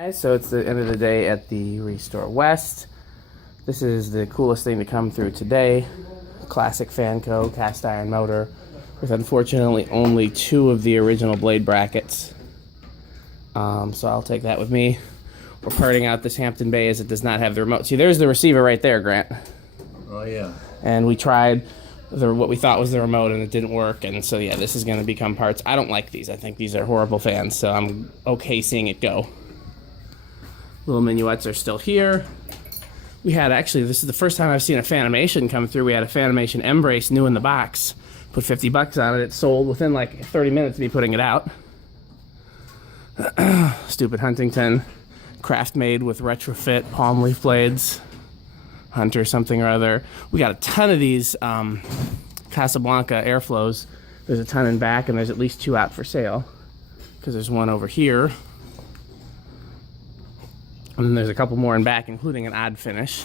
Guys, so it's the end of the day at the Restore West. This is the coolest thing to come through today. Classic Fanco cast iron motor with unfortunately only 2 of the original blade brackets. So I'll take that with me. We're parting out this Hampton Bay as it does not have the remote. See, there's the receiver right there, Grant. Oh yeah. And we tried what we thought was the remote and it didn't work, and so yeah, this is going to become parts. I don't like these. I think these are horrible fans, so I'm okay seeing it go. Little minuets are still here. We had actually, this is the first time I've seen a Fanimation come through. We had a Fanimation Embrace new in the box. Put 50 bucks on it. It sold within like 30 minutes of me putting it out. Stupid Huntington. Craft made with retrofit palm leaf blades. Hunter something or other. We got a ton of these Casablanca Airflows. There's a ton in back, and there's at least 2 out for sale. Because there's one over here. And then there's a couple more in back, including an odd finish.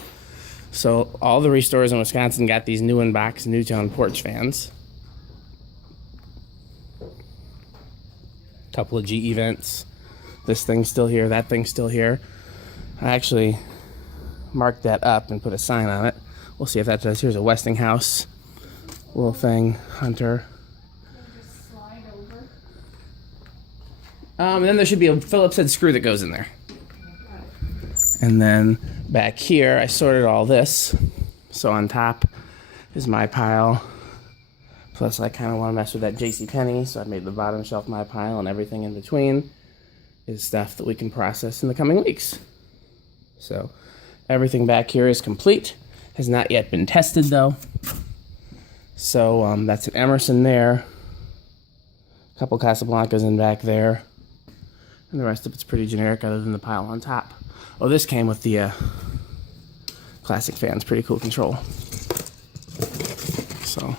So all the restores in Wisconsin got these new in-box Newtown porch fans. Couple of GE vents. This thing's still here, that thing's still here. I actually marked that up and put a sign on it. We'll see if that does. Here's a Westinghouse little thing, Hunter. And then there should be a Phillips head screw that goes in there. And then back here, I sorted all this. So on top is my pile. Plus, I kind of want to mess with that JCPenney, so I made the bottom shelf my pile, and everything in between is stuff that we can process in the coming weeks. So everything back here is complete. Has not yet been tested, though. So that's an Emerson there. A couple Casablancas in back there. And the rest of it's pretty generic other than the pile on top. Oh, this came with the classic fans. Pretty cool control. So,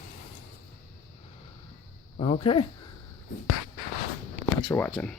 okay. Thanks for watching.